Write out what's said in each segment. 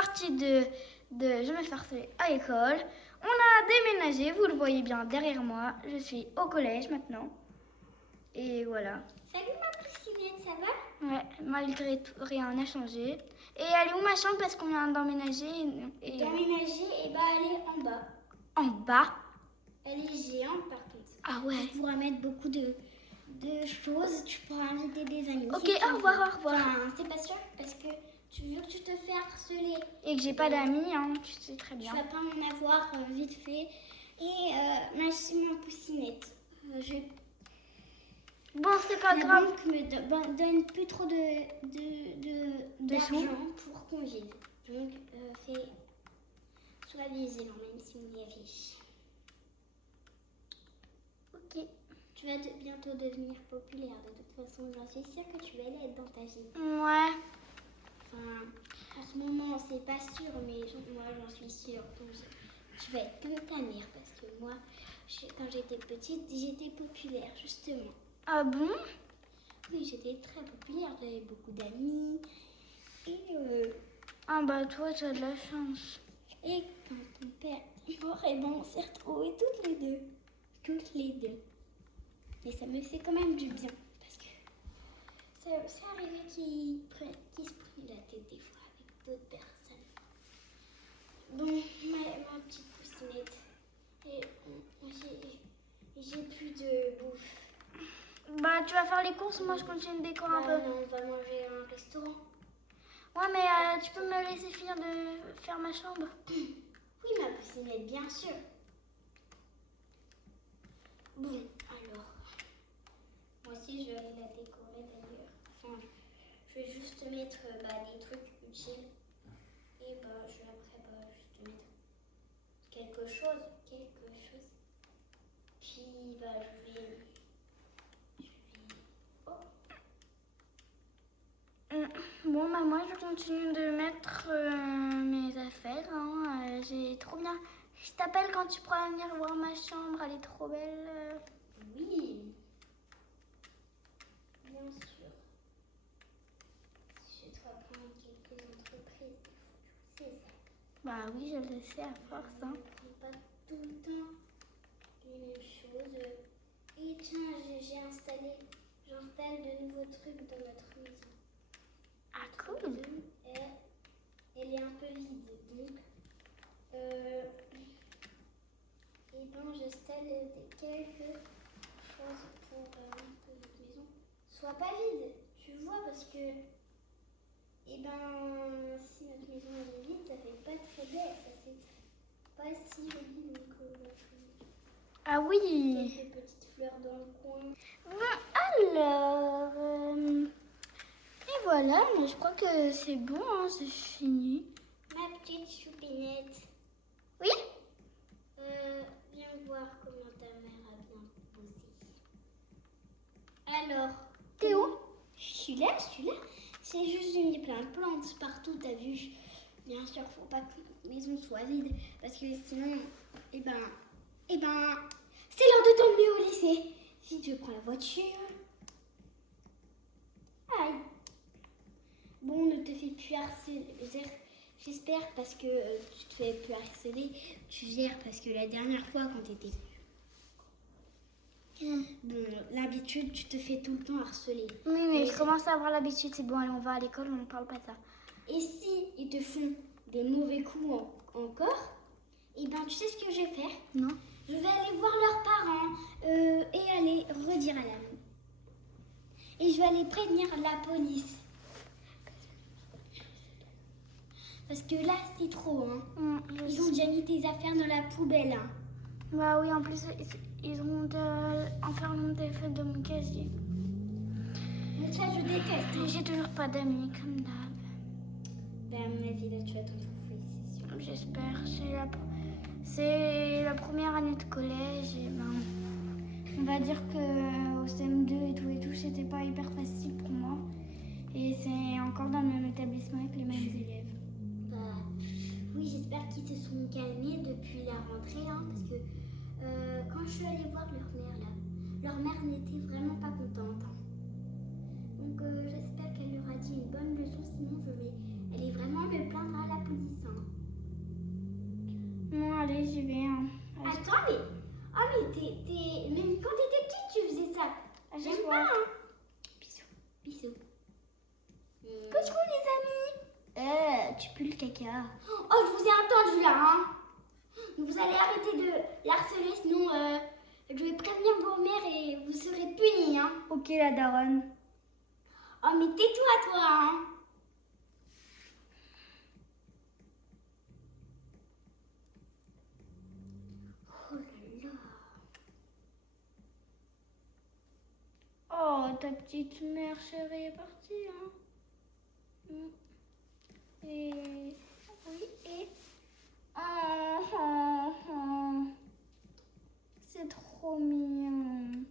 partie de Je me fais harceler à l'école. On a déménagé, vous le voyez bien derrière moi. Je suis au collège maintenant. Et voilà. Salut ma poucinette, ça va? Ouais, malgré tout, rien n'a changé. Et elle est où ma chambre parce qu'on vient d'emménager D'emménager, et bah elle est en bas. En bas? Elle est géante par contre. Ah ouais. Tu pourras mettre beaucoup de choses, tu pourras inviter des amis. Ok, au revoir, au revoir. Enfin, c'est pas sûr parce que vu que tu te fais harceler. Et que j'ai pas d'amis, hein, tu sais très bien. Tu vas pas en avoir vite fait. Et ma poucinette, Bon, c'est pas grave. La banque me donne plus trop d'argent pour qu'on vive. Donc, sois vigilant même si on est riche. Ok. Tu vas bientôt devenir populaire. De toute façon, j'en suis sûre que tu vas l'être dans ta vie. Ouais. Enfin, en ce moment, c'est pas sûr, mais moi, j'en suis sûre. Donc, tu vas être comme ta mère parce que moi, quand j'étais petite, j'étais populaire, justement. Ah bon? Oui, j'étais très populaire, j'avais beaucoup d'amis. Et ah bah toi, tu as de la chance. Et quand ton père est mort, et ben on s'est retrouvés toutes les deux. Toutes les deux. Mais ça me fait quand même du bien. Parce que c'est arrivé qu'ils se prenaient la tête des fois avec d'autres personnes. Bon, ma petite poucinette. J'ai plus de bouffe. Bah, tu vas faire les courses, moi je continue de décorer un peu. Non, on va manger à un restaurant. Ouais, mais tu peux me laisser finir de faire ma chambre? Oui, ma poucinette, bien sûr. Bon, alors. Moi aussi, je vais aller la décorer d'ailleurs. Enfin, je vais juste mettre des trucs utiles. Et je vais après juste mettre quelque chose. Puis, je vais... Bon, bah moi je continue de mettre mes affaires. Hein. J'ai trop bien. Je t'appelle quand tu pourras venir voir ma chambre, elle est trop belle. Oui, bien sûr. Je dois prendre quelques entreprises, tu sais ça. Bah oui, je le sais à force. Hein. On ne prend pas tout le temps les mêmes choses. Et tiens, j'installe de nouveaux trucs dans notre maison. Ah cool. Elle est un peu vide, donc j'installe quelques choses pour que notre maison soit pas vide, tu vois, parce que si notre maison est vide, ça fait pas très belle, ça fait pas si joli, donc ah oui. quelques petites fleurs dans le coin. Bon, alors, et voilà, mais je crois que c'est bon, hein, c'est fini. Ma petite choupinette. Oui? Viens voir comment ta mère a bien posé. Alors, t'es où? Je suis là. C'est juste j'ai mis plein de plantes partout, t'as vu. Bien sûr, faut pas que notre maison soit vide, parce que sinon, c'est l'heure de t'emmener au lycée. Si tu prends la voiture. Aïe. Bon, ne te fais plus harceler. J'espère parce que tu te fais plus harceler. Tu gères parce que la dernière fois quand tu étais... Bon, l'habitude, tu te fais tout le temps harceler. Oui, mais je commence à avoir l'habitude. C'est bon, allez, on va à l'école, on ne parle pas de ça. Et si ils te font des mauvais coups encore, tu sais ce que je vais faire? Non. Je vais aller voir leurs parents et aller redire à la... Et je vais aller prévenir la police. Parce que là, c'est trop, hein. Ils ont déjà mis tes affaires dans la poubelle, hein. Bah oui, en plus, ils ont enfermé des feuilles de mon casier. Donc ça, je déteste. Et j'ai toujours pas d'amis, comme d'hab. À mon avis, là, tu vas t'en trouver, c'est sûr. J'espère. C'est la première année de collège. Et on va dire que au CM2 et tout, c'était pas hyper facile pour moi. Et c'est encore dans le même établissement avec les mêmes élèves. Oui, j'espère qu'ils se sont calmés depuis la rentrée, hein, parce que quand je suis allée voir leur mère n'était vraiment pas contente. Hein. Donc j'espère qu'elle leur a dit une bonne leçon, sinon je vais aller vraiment me plaindre à la police. tu pues le caca. Oh, je vous ai entendu là, hein. Vous allez arrêter de l'harceler, sinon je vais prévenir vos mères et vous serez punis, hein. Ok, la daronne. Oh, mais tais-toi, toi, hein. Oh là là. Oh, ta petite mère chérie est partie, hein. Et... Oui, et... Oh, oh, oh. C'est trop mignon.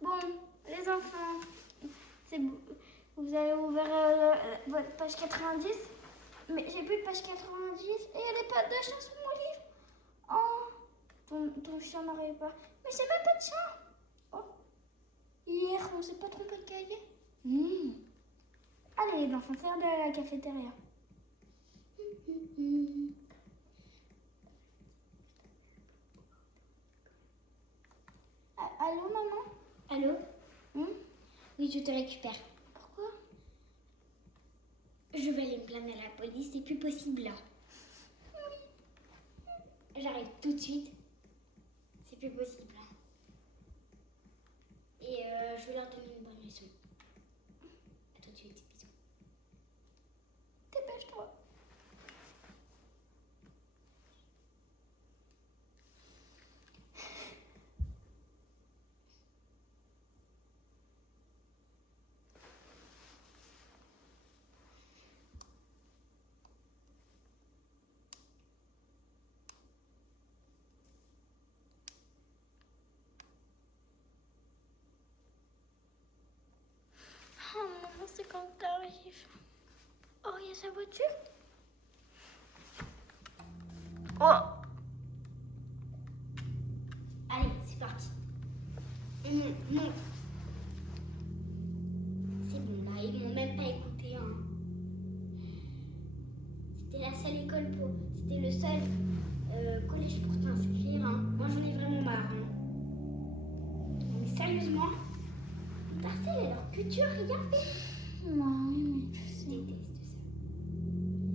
Bon, les enfants, vous avez ouvert votre page 90, mais j'ai plus de page 90 et il y a des pattes de chat sur mon livre. Oh, ton chien n'arrive pas. Mais c'est même pas de chat. Oh, hier, on s'est pas trompé de cahier. Allez les enfants, c'est l'heure d'aller à la cafétéria. Allô maman? Allô? Oui, je te récupère. Pourquoi? Je vais aller me plaindre à la police, c'est plus possible là. Oui. J'arrive tout de suite. C'est plus possible. Et je vais leur donner une bonne leçon. À tout de suite, bisous. Dépêche-toi. Oh maman, c'est quand t'arrives. Oh, il y a sa voiture. Oh. Allez, c'est parti. Non. C'est bon là, ils m'ont même pas écouté. Hein. C'était la seule école pour. C'était le seul collège pour t'inscrire. Hein. Moi j'en ai vraiment marre. Hein. Mais sérieusement, Marcel alors que tu as rien fait. Non, mais je sais. Je déteste ça.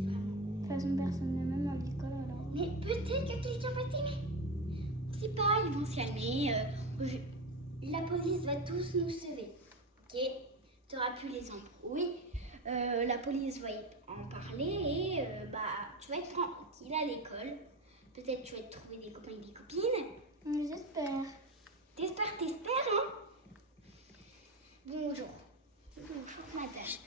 Vraiment. De toute façon, personne n'est même à l'école alors. Mais peut-être que quelqu'un va t'aimer. On sait pas, ils vont se calmer. La police va tous nous sauver. Ok? Tu auras plus les embrouilles. La police va en parler et tu vas être tranquille à l'école. Peut-être tu vas te trouver des copains et des copines. J'espère. T'espères, hein? Bonjour. Bonjour, ma tâche.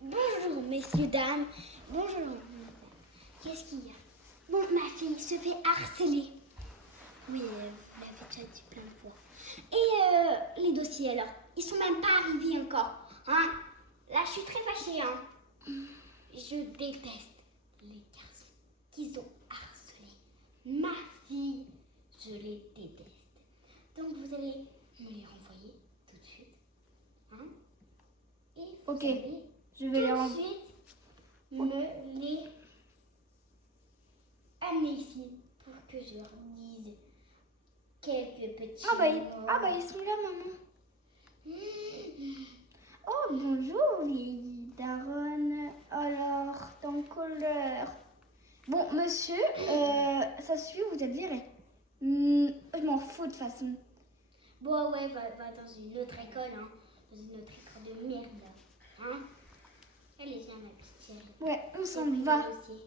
Bonjour, messieurs, dames. Bonjour, madame. Qu'est-ce qu'il y a? Bon, ma fille se fait harceler. Oui, vous l'avez déjà dit plein de fois. Et les dossiers, alors? Ils sont même pas arrivés encore. Hein? Là, je suis très fâchée, hein? Je déteste les garçons qui ont harcelé ma fille. Je les déteste. Donc, vous allez me les renvoyer tout de suite. Hein? Et vous Ok, allez je vais les tout de renvoyer. suite me les amener ici pour que je leur dise quelques petits Ils sont là, maman. Oh, bonjour, vieille daronne. Alors, ton couleur. Bon, monsieur, ça suffit, vous êtes viré. Je m'en fous de toute façon. Bon, ouais, va dans une autre école, hein. Dans une autre école de merde. Hein? Elle est bien, ma petite chérie. Ouais, on s'en C'est va. bien aussi.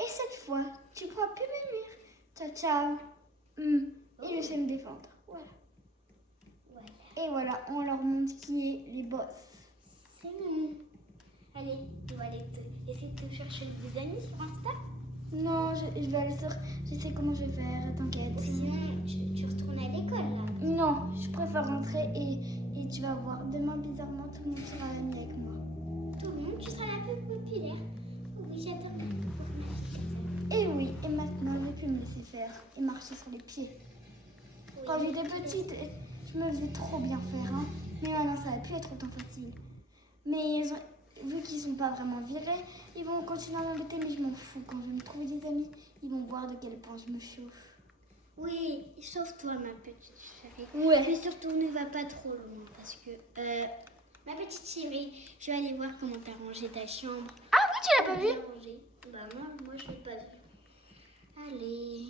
Et cette fois, tu pourras plus me nuire. Ciao, ciao. Et je sais me défendre. Voilà. Et voilà, on leur montre qui est les boss. C'est nous. Allez, on va aller essayer de te chercher des amis sur Insta. Non, je vais aller sur... Je sais comment je vais faire, t'inquiète. Ou sinon, tu retournes à l'école, là. Non, je préfère rentrer et tu vas voir. Demain, bizarrement, tout le monde sera ami avec moi. Tout le monde, tu seras la plus populaire. Oui, j'adore. Et oui, et maintenant, je vais plus me laisser faire et marcher sur les pieds. Quand j'étais petite, je me faisais trop bien faire, hein. Mais maintenant, ça va plus être autant facile. Mais vu qu'ils sont pas vraiment virés, ils vont continuer à m'embêter, mais je m'en fous. Quand je vais me trouver des amis, ils vont voir de quel point je me chauffe. Oui, sauf toi, ma petite chérie. Ouais. Mais surtout, ne va pas trop loin parce que, ma petite chérie, je vais aller voir comment t'as rangé ta chambre. Ah oui, tu l'as pas vu? Bien rangé. Bah moi je l'ai pas vu. Allez.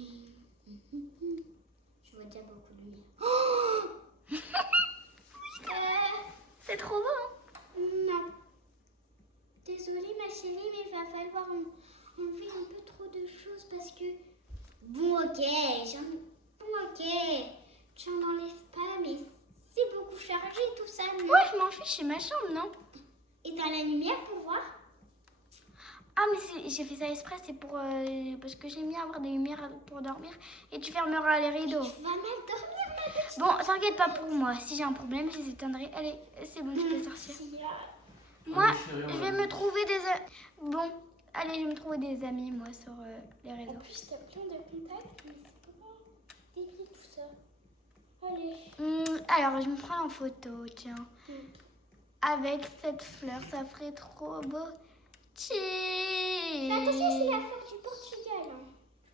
Je vois déjà beaucoup de lumière. C'est trop beau. Non. Désolée ma chérie, mais il va falloir enlever un peu trop de choses parce que... Bon ok, tu en enlèves pas, mais c'est beaucoup chargé tout ça, non? Ouais, je m'en fiche, c'est ma chambre, non? Et t'as la lumière pour voir? Ah, mais j'ai fait ça exprès, c'est pour parce que j'aime bien avoir des lumières pour dormir. Et tu fermeras les rideaux. Tu vas mal dormir ma petite. Bon, t'inquiète pas pour moi. Si j'ai un problème, je les éteindrai. Allez, c'est bon, tu peux sortir. Sia. Moi, je vais me trouver des... Bon, allez, je vais me trouver des amis, moi, sur les En réseaux. plus, t'as plein de contacts, mais c'est comment débile tout ça. Allez. Alors, je me prends en photo, tiens. Avec cette fleur, ça ferait trop beau. Mais attention, c'est la fleur du Portugal. Hein.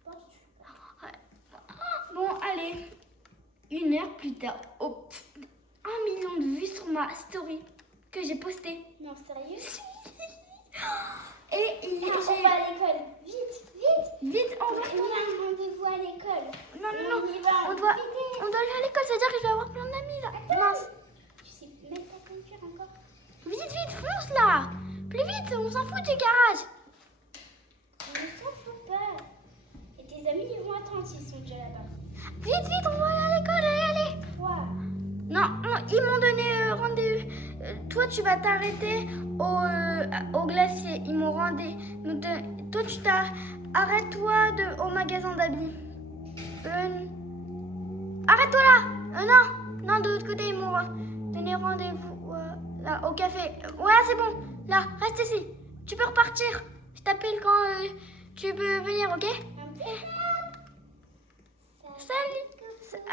Je pense. Bon, allez. 1 heure plus tard. Oh, 1 million de vues sur ma story que j'ai postée. Non, sérieux? Et On va à l'école. Vite. Vite, on doit On a un rendez-vous à l'école. Non. On y va. On doit aller à l'école, c'est-à-dire que je vais avoir plein d'amis là. Mince. Tu sais même pas conduire encore. Vite, fonce là. Plus vite, on s'en fout du garage. On ne s'en fout pas. Et tes amis, ils vont attendre s'ils sont déjà là-bas. Vite, on va aller à l'école, allez. Quoi? Non, ils m'ont donné rendez-vous. Toi, tu vas t'arrêter au glacier. Ils m'ont toi, tu arrête-toi au magasin d'habits. Arrête-toi là. Non, de l'autre côté, ils m'ont donné rendez-vous là, au café. Ouais, c'est bon. Là, reste ici. Tu peux repartir. Je t'appelle quand tu peux venir, ok? Salut.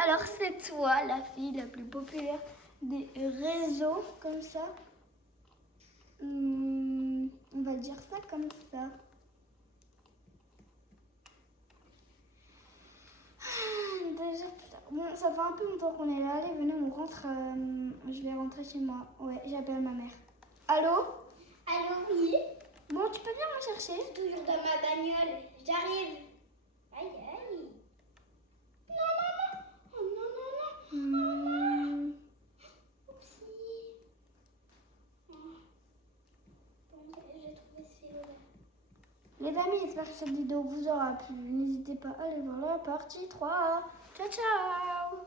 Alors, c'est toi, la fille la plus populaire des réseaux, comme ça. On va dire ça comme ça. Déjà, bon, ça fait un peu longtemps qu'on est là. Allez, venez, on rentre. Je vais rentrer chez moi. Ouais, j'appelle ma mère. Allô? Allô, oui? Bon, tu peux venir me chercher? Toujours dans ma bagnole. J'arrive. Aïe. Non. Oh non. Oupsie. Oh. Bon, j'ai trouvé ce fil-là. Les amis, j'espère que cette vidéo vous aura plu. N'hésitez pas à aller voir la partie 3. Ciao, ciao!